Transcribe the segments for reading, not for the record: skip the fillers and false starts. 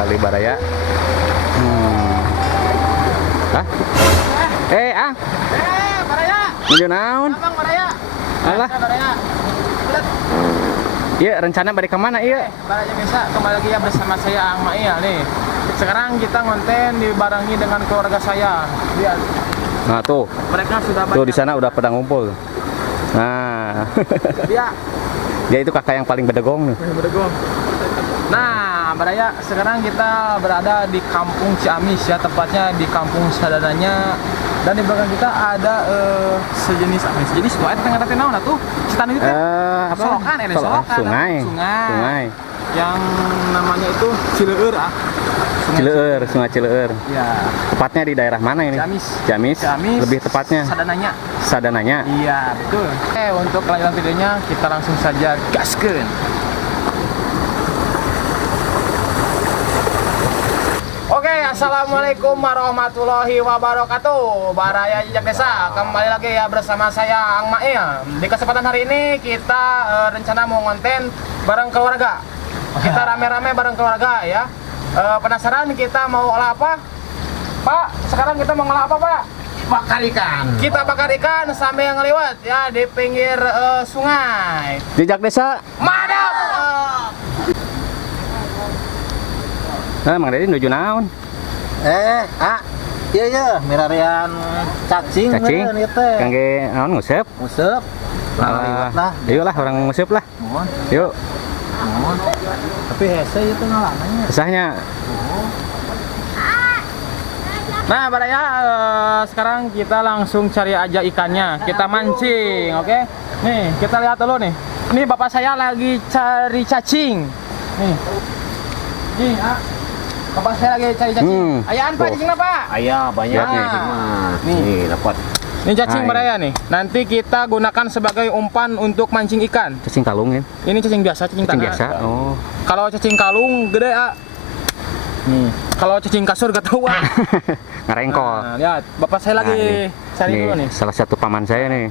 kali Baraya. Hah? Baraya. Menuju naon? Abang Baraya. Alah. Baraya. Iya, rencana balik ke mana iya? Baraya biasa kembali lagi ya bersama saya Ang Mail nih. Sekarang kita ngonten dibarengi dengan keluarga saya. Lihat. Nah, tuh. Mereka sudah banyak. Tuh di sana udah pada ngumpul. Nah. Dia itu kakak yang paling bedegong nih. Berdegong. Nah, Baraya, sekarang kita berada di Kampung Ciamis ya, tepatnya di Kampung Sadananya. Dan di belakang kita ada sejenis apa? Sejenis buat tengah naon atuh? Citan itu Apa? Solokan, Solokan. Sungai. Yang namanya itu Cileur ah. Sungai Cileur. Ya. Tepatnya di daerah mana ini? Ciamis. Lebih tepatnya Sadananya. Iya, betul. Untuk kelanjutan videonya kita langsung saja gaskeun. Oke, assalamualaikum warahmatullahi wabarakatuh. Baraya Jejak Desa, kembali lagi ya bersama saya Ang Mail. Di kesempatan hari ini kita rencana mau ngonten bareng keluarga. Kita rame-rame bareng keluarga ya. Penasaran kita mau olah apa? Pak, sekarang kita mau ngolah apa, Pak? Bakar ikan. Kita bakar ikan sambil ngeliwat ya di pinggir sungai. Jejak Desa. Mantap. Nah, Mang Dedi nuju naon? Iya mirarian cacing Cacing. ieu teh. Kangge naon ngusep? Musep. Lah. Yuk lah orang ngusep lah. Mohon. Yuk. Mohon. Tapi hese itu ngalananya. Kesahnya. Nah, Baraya, sekarang kita langsung cari aja ikannya. Kita mancing, oke? Nih, kita lihat dulu nih. Ini bapak saya lagi cari cacing. Nih, bapak saya lagi cari cacing. Ayaan Pak, cacing apa? Ayah banyak Lihat nih. nih. Nih. Nih dapat. Ini cacing Hai. Baraya nih. Nanti kita gunakan sebagai umpan untuk mancing ikan. Cacing kalung ya? Ini cacing biasa, cacing Cacing tanah. biasa. Oh. Kalau cacing kalung gede, nih. Kalau cacing kasur gak tahu, Ngerengkol. Nah, lihat, bapak saya lagi cari dulu nih. Salah satu paman saya nih.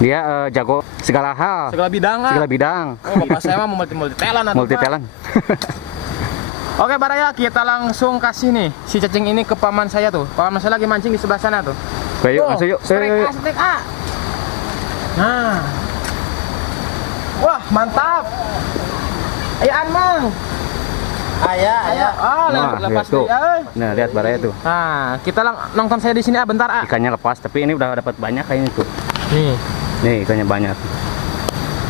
Dia jago segala hal. Segala bidang, Segala bidang. Oh, bapak saya mah multi talent. Multi talent. Oke, Baraya, kita langsung kasih nih si cacing ini ke paman saya tuh. Paman saya lagi mancing di sebelah sana tuh. Yuk, Tuh, langsung yuk. strike A, strike A. Nah. Wah, mantap. Ayaan, Mang. Ayah. Ah, Wah, lepas lihat tuh. deh. Nah, lihat Baraya tuh. Nah, kita nonton saya di sini bentar, Ikannya lepas, tapi ini udah dapat banyak kayaknya tuh. Nih. Nih, ikannya banyak.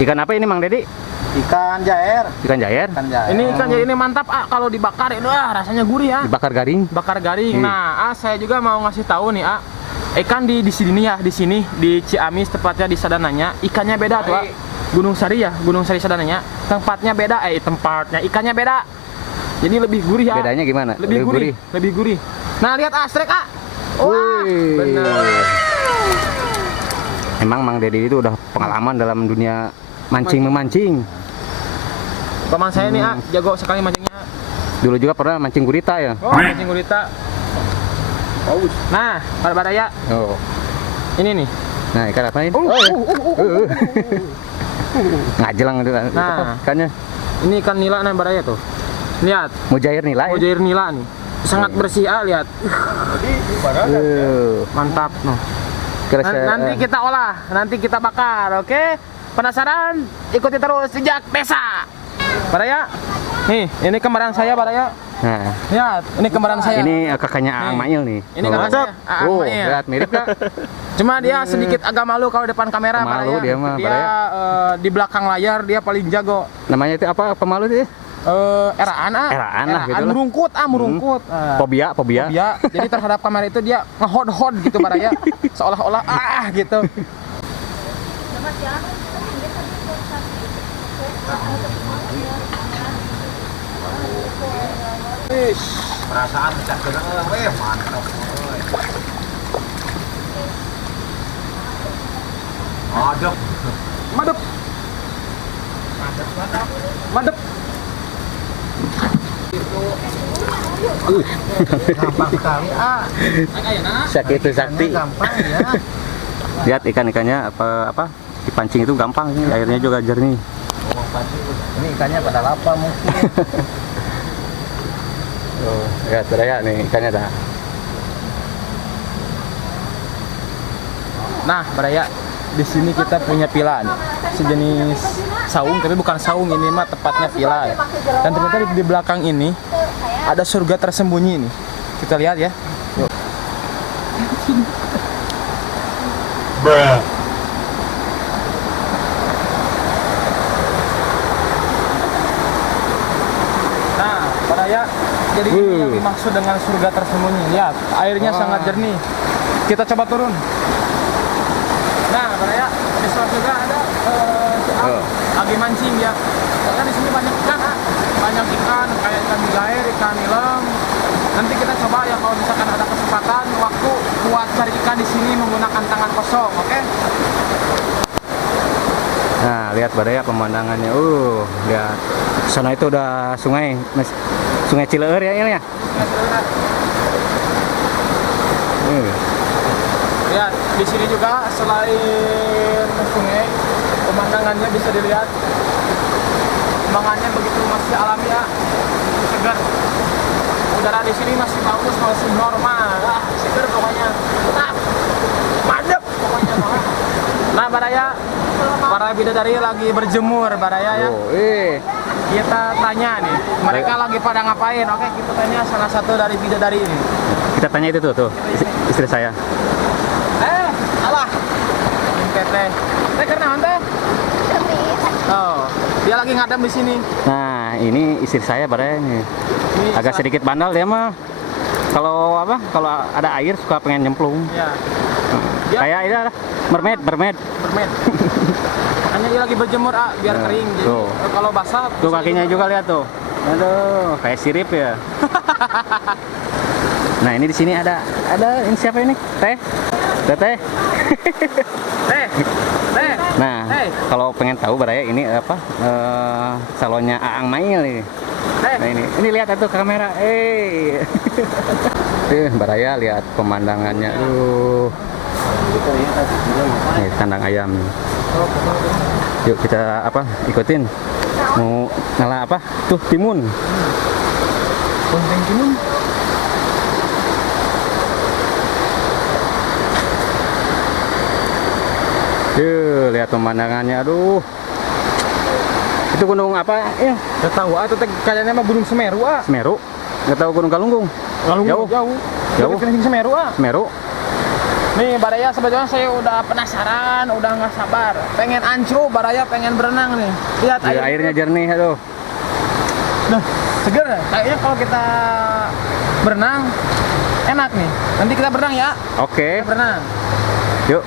Ikan apa ini, Mang Dedi? Ikan jair. Ikan jair? Ikan jair. Ini ikan jadi ini mantap, kalau dibakar itu rasanya gurih ya. Dibakar garing. Bakar garing. Nah, saya juga mau ngasih tahu nih, ikan di sini ya, di sini di Ciamis tepatnya di Sadananya, ikannya beda tuh, Gunung Sari ya, Gunung Sari Sadananya. Tempatnya beda, ikannya beda. Jadi lebih gurih ya. Bedanya gimana? Lebih gurih. Nah, lihat strike Wah, Wih. benar. Emang Mang Dedi itu udah pengalaman dalam dunia memancing. Paman saya nih, jago sekali mancingnya. Dulu juga pernah mancing gurita ya. Oh, mancing gurita. Nah, Baraya, Oh. ini nih. Nah, ikan apa ini? Ngajelang itu. Nah. Ikannya Ini ikan nila nih, Baraya tuh. Lihat, mujair nilai. mujair nila nih. Sangat bersih, lihat. Mantap, noh. Nanti kita olah, nanti kita bakar, oke? Penasaran? Ikuti terus Jejak Desa. Baraya, nih, ini kembaran saya, Baraya. Nah, Lihat, ini kembaran saya. ini kakaknya Ang Mail nih. Ini kakak saya, Ang Oh, Mail. lihat mirip gak? Cuma dia sedikit agak malu kalau depan kamera, Pemalu Baraya. dia mah, Baraya. Di belakang layar dia paling jago. Namanya itu apa? Pemalu sih? Eraan lah gitu lah. merungkut. Fobia. Ya, jadi terhadap kamera itu dia ngehod-hod gitu, Baraya. Seolah-olah gitu. Perasaan tidak kenal mantap. Adem. Madep. Gampang sekali. Sakit itu sakti. Gampang ya. Lihat ikan-ikannya apa dipancing itu gampang, airnya juga jernih. Ini ikannya pada lapar mungkin. Tuh, lihat Baraya nih ikannya dah. Nah, Baraya, di sini kita punya pila nih. Sejenis saung, tapi bukan saung, ini mah tepatnya pila ya. Dan ternyata di belakang ini ada surga tersembunyi nih. Kita lihat ya. Yuk. Nah, Baraya, jadi ini yang dimaksud dengan surga tersembunyi. Lihat, airnya sangat jernih. Kita coba turun. Nah, Baraya, di sebelah juga ada lagi mancing ya. Karena di sini banyak ikan, banyak ikan kayak ikan mujair, ikan nilam. Nanti kita coba ya kalau misalkan ada kesempatan waktu buat cari ikan di sini menggunakan tangan kosong, oke? Nah, lihat Baraya pemandangannya. Lihat. Sana itu udah sungai, Sungai Cileur ya ini ya. Lihat, di sini juga selain sungai, pemandangannya bisa dilihat. Pemandangannya begitu masih alami ya, segar. Udara di sini masih bagus, masih normal. Segar pokoknya. Mantap pokoknya. Nah, Baraya, para bidadari lagi berjemur, Baraya ya. Kita tanya nih, mereka lagi pada ngapain? Oke, kita tanya salah satu dari bidadari ini. Kita tanya itu tuh, istri saya. Alah. Teh. Teh karena teh? Oh, dia lagi ngadem di sini. Nah, ini istri saya Baraya nih. Agak sedikit bandel dia mah. Kalau ada air suka pengen nyemplung. Ya. Kayak ini lah, mermaid. Makanya dia lagi berjemur biar kering. Jadi Tuh. kalau basah Tuh kakinya juga lihat tuh. Aduh, kayak sirip ya. Nah, ini di sini ada ini siapa ini? Teh. Teh. Nah, kalau pengen tahu Baraya ini apa? Salonnya Aang Mail ini. Nah, ini lihat tuh kamera. Baraya lihat pemandangannya. Nih, kandang ayam. Yuk kita ikutin. Mau ngalah apa? Tuh timun. Bunting timun. Lihat pemandangannya, aduh. Itu gunung apa ya? Gak tahu, itu kayaknya mah Gunung Semeru Semeru? Gak tahu Gunung Galunggung? Jauh. Semeru Semeru? Nih Baraya, sebetulnya saya udah penasaran, udah nggak sabar. Pengen ancur, Baraya pengen berenang nih. Lihat Airnya jernih, aduh. Nah, seger. Kayaknya kalau kita berenang enak nih. Nanti kita berenang ya. Oke. Kita berenang. Yuk.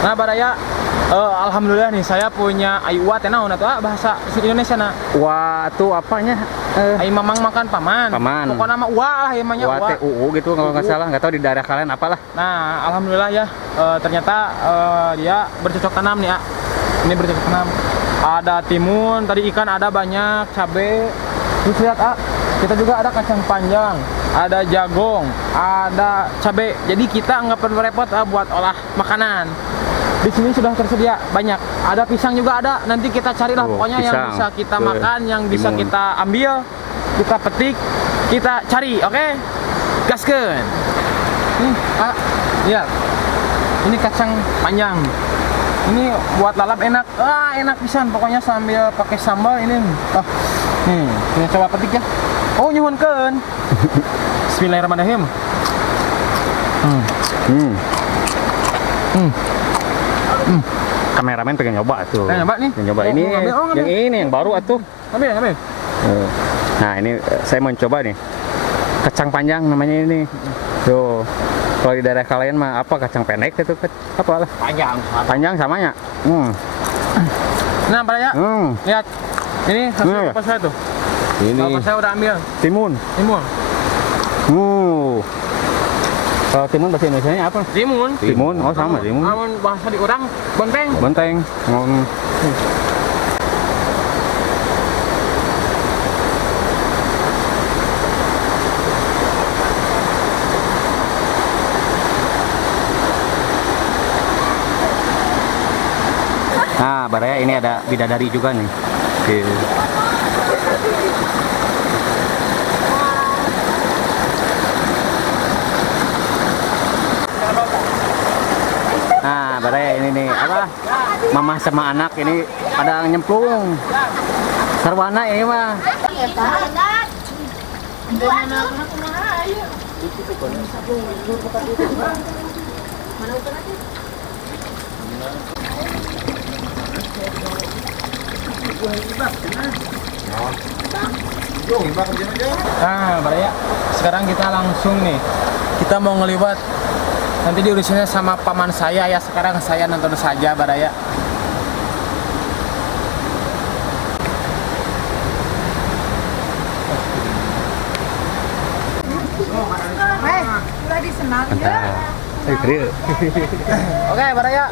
Nah, Baraya, alhamdulillah nih saya punya ayu wat naon atuh bahasa Indonesia na. Wah, tuh apanya? Ayu mamang makan paman. Pokoknya nama uwa lah emangnya uwa. Gitu kalau nggak salah, nggak tahu di daerah kalian apalah. Nah, alhamdulillah ya, ternyata dia bercocok tanam nih ya. Ini bercocok tanam. Ada timun, tadi ikan ada banyak, cabe. Terus lihat kita juga ada kacang panjang, ada jagung, ada cabe. Jadi kita nggak perlu repot buat olah makanan. Di sini sudah tersedia banyak. Ada pisang juga ada. Nanti kita carilah pokoknya pisang, yang bisa kita makan, yang bisa kita ambil, kita petik, kita cari. Oke? Gaskeun. Nih, lihat. Ini kacang panjang. Ini buat lalap enak. Enak pisan pokoknya sambil pakai sambal ini. Nih, kita coba petik ya. Oh, nyuhunkeun. Bismillahirrahmanirrahim. Kameramen pengen nyoba tuh. Pengen nyoba nih. Pengen nyoba ini. Yang ini yang baru atuh. Ambil. Nah, ini saya mau coba nih. Kacang panjang namanya ini. Tuh. Kalau di daerah kalian mah apa kacang pendek itu apa lah? Panjang. Panjang samanya. Nah, Baraya. Lihat. Ini hasil apa saya tuh? Ini. Apa saya udah ambil? Timun. Kalau timun bahasa Indonesianya apa? Timun. Oh, sama timun. Namun bahasa di orang bonteng. ini ada bidadari juga nih. Oke. Nah, Baraya ini nih apa? Mama sama anak ini pada nyemplung. Sarwana ini mah. Nah, Baraya, sekarang kita langsung nih. Kita mau ngeliwat. Nanti diurusinnya sama paman saya ya. Sekarang saya nonton saja, Baraya. Oke, Baraya.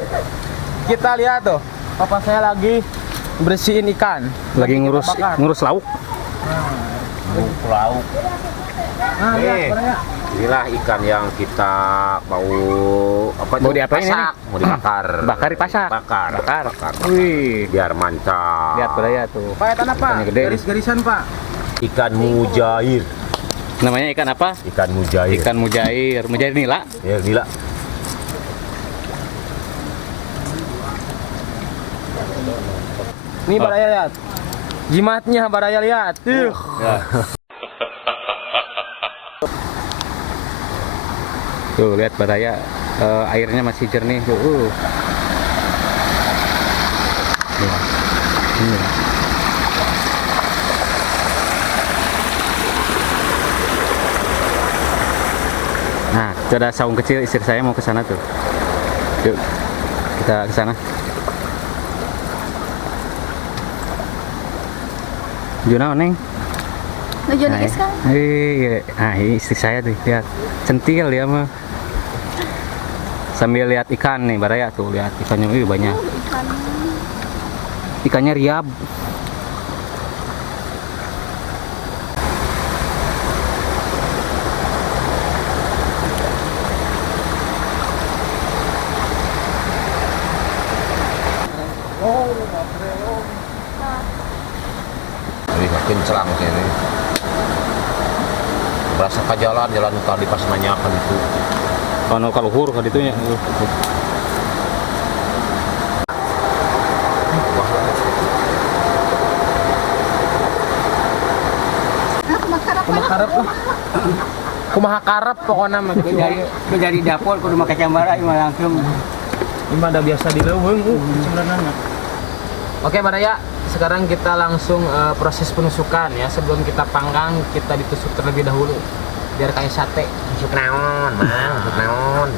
Kita lihat tuh. Papa saya lagi bersihin ikan. Lagi kita bakar. ngurus lauk. Lauk. Nah, lihat, Baraya. Inilah ikan yang kita mau Mau diapain ini? pasak, mau dibakar. Bakar dipasak. Bakar. Wih, Biar mantap. lihat Baraya tuh. Pak, ikan apa? Ikannya gede. Garis-garisan, Pak. Ikan mujair. Namanya ikan apa? Ikan mujair. Ikan mujair. Mujair nila. Ya gila. Nih, Baraya lihat. Jimatnya, Baraya lihat. Tuh. Tuh lihat Baraya, airnya masih jernih tuh. Ya. Ini. Nah, itu ada saung kecil, istri saya mau ke sana tuh. Yuk, kita ke sana. Juna neng. Tujuan Nah, guys kan? iya. Nah, ini istri saya tuh, lihat. Centil dia mah. Sambil lihat ikan nih, Baraya tuh, lihat ikannya banyak. Ikan. Ikannya riab. Ini makin celang sini. Berasa ke jalan tadi pas nanyakan itu. Kalau kaluhur ka ditu nya. Kumaha karep lah. Kumaha karep pokoknya mah gitu. Jadi dapur kudu make cambara ieu mah langsung. Ini mah ada biasa di leuweung sebenarnya. Oke, Baraya. Sekarang kita langsung proses penusukan ya. Sebelum kita panggang, kita ditusuk terlebih dahulu biar kayak sate. Tusuk naon, Mang? Tusuk naon?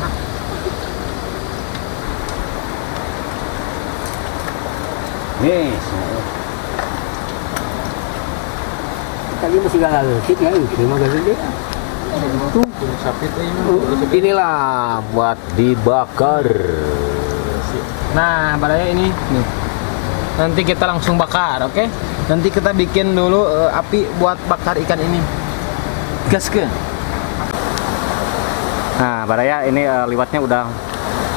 Nih, Tadi masih gagal leutik ya, itu mah gagal deh. Inilah buat dibakar. Nah, Baraya ini nih. Nanti kita langsung bakar, oke? Nanti kita bikin dulu api buat bakar ikan ini. Gaskeun. nah Baraya ini liwatnya udah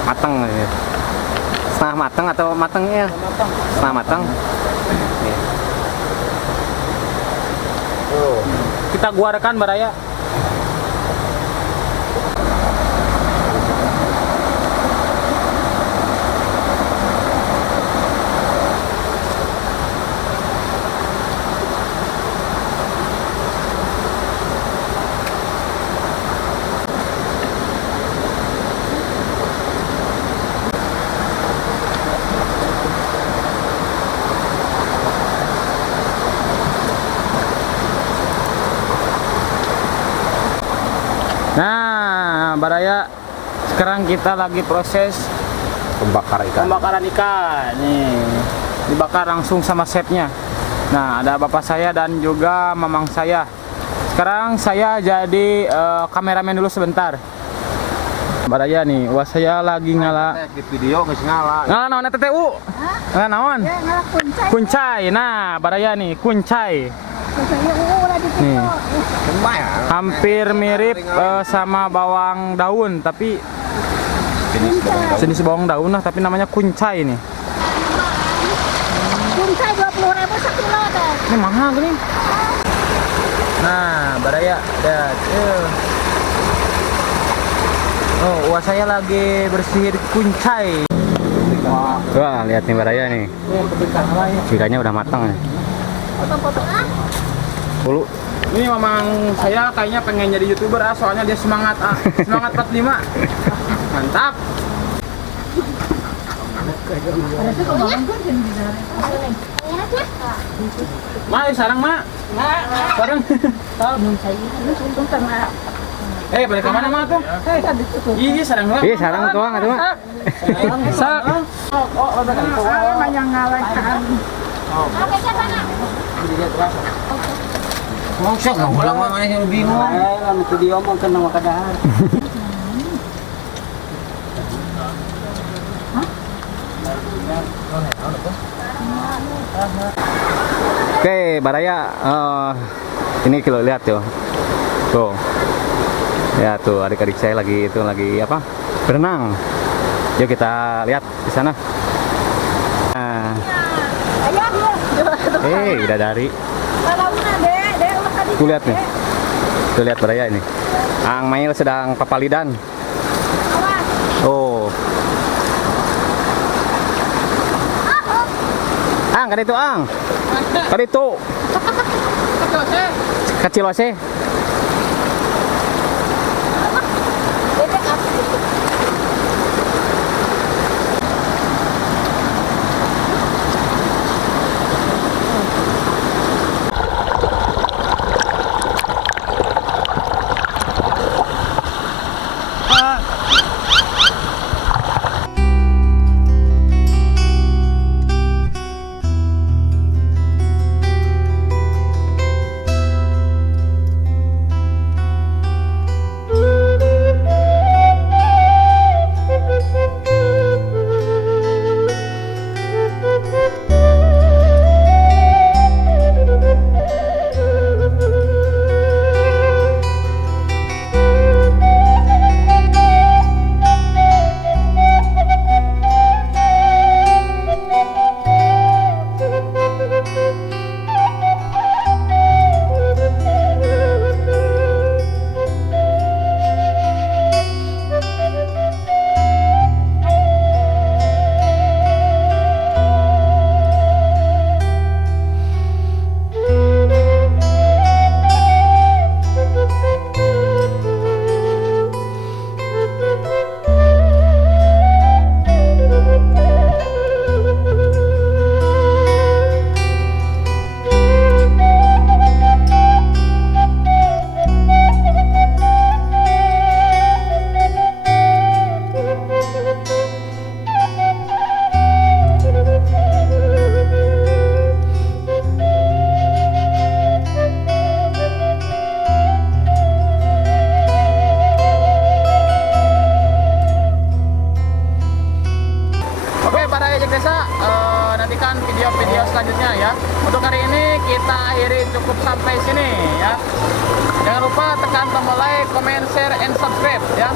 matang ya. Setengah matang atau matang ya? Setengah matang. Kita guarkan, Baraya. Nah, Baraya, sekarang kita lagi proses Pembakar ikan. pembakaran ikan. Nih, dibakar langsung sama chefnya. Nah, ada bapak saya dan juga mamang saya. Sekarang saya jadi kameramen dulu sebentar. Baraya nih, wah saya lagi ngala. Di video geus ngala. Ngala naon eta teh, Ngala naon? Ya ngalah kuncai. Kuncai. Nah, Baraya nih, kuncai. Saya ulah di Nih. video. Hampir mirip sama bawang daun, tapi jenis bawang daun lah, tapi namanya kuncai nih. Kuncai 20.000 sekilo teh. Ini mahal gini. Nah, baraya lihat. Oh, uas saya lagi bersihin kuncai. Wah, lihat nih baraya nih. Ikannya udah matang nih. Foto-foto ah. Dulu. Ini memang saya kayaknya pengen jadi YouTuber soalnya dia semangat semangat 45. Mantap. Ma, sarang ma. Sarang. Balik ke mana ma tuh? Iya, sarang doang. Ih, sarang doang aduh. Yang ngalahkan. Maksud nggak ulang mana yang bingung. Itu dia omong ke nama kadahar. Oke, baraya. Ini kilo lihat tuh. Tuh. Ya tuh adik-adik saya lagi apa? Berenang. Yuk kita lihat di sana. Nah, udah dari. Tuh lihat nih. Tuh lihat baraya ini. Ang Mail sedang papalidan. Oh. Ang, kan itu ang. Kan itu. Kecil ose. nantikan video-video selanjutnya ya. Untuk hari ini kita akhiri cukup sampai sini ya. Jangan lupa tekan tombol like, comment, share, and subscribe ya.